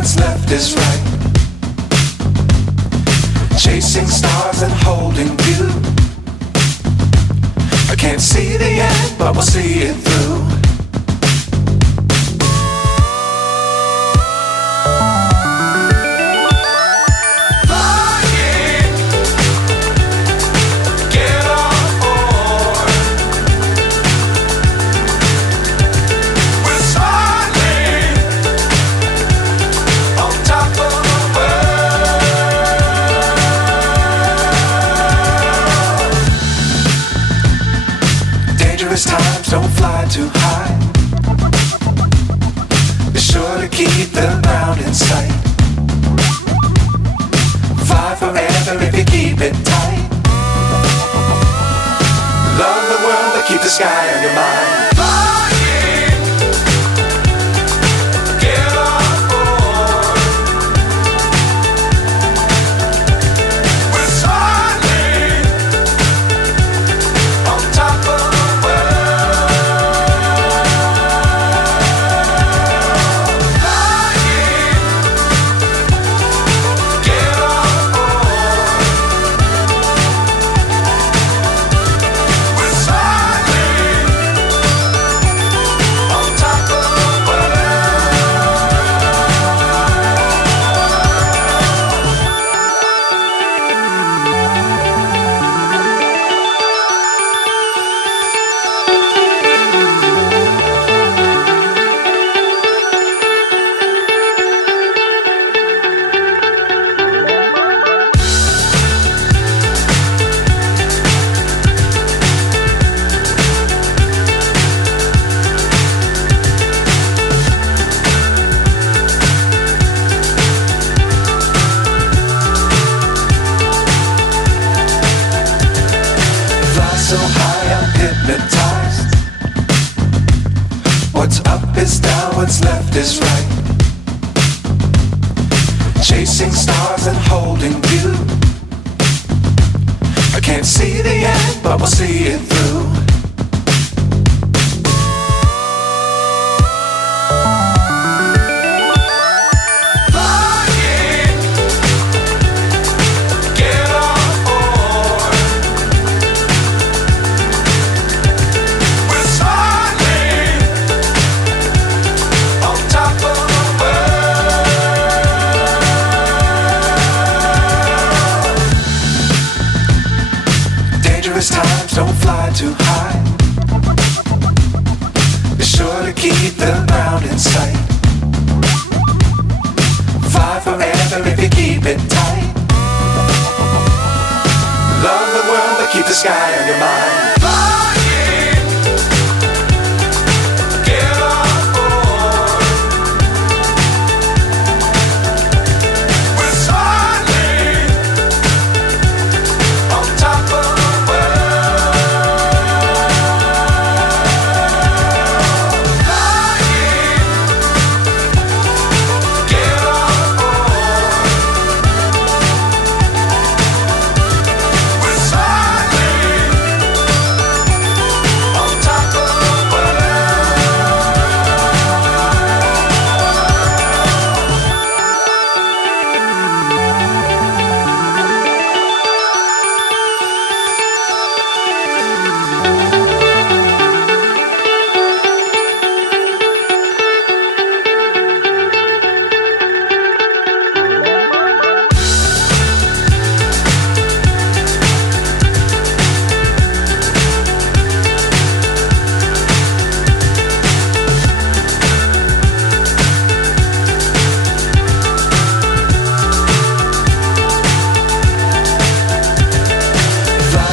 what's left is right. Chasing stars and holding you. I can't see the end, but we'll see it through. Times don't fly too high. Be sure to keep the ground in sight. Fly forever if you keep it tight. Love the world but keep the sky on your mind. So high I'm hypnotized. What's up is down, what's left is right. Chasing stars and holding you. I can't see the end, but we'll see it through. Times don't fly too high. Be sure to keep the ground in sight. Fly forever if you keep it tight. Love the world but keep the sky on your mind.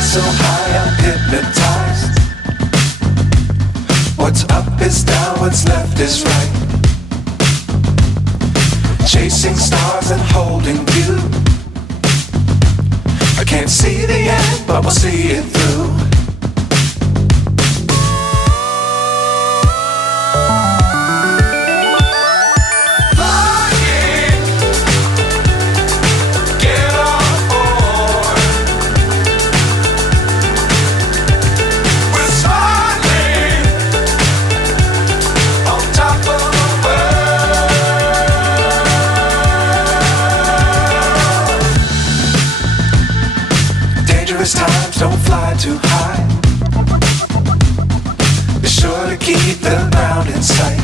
So high I'm hypnotized. What's up is down, what's left is right. Chasing stars and holding you. I can't see the end, but we'll see it through. don't fly too high. Be sure to keep the ground in sight.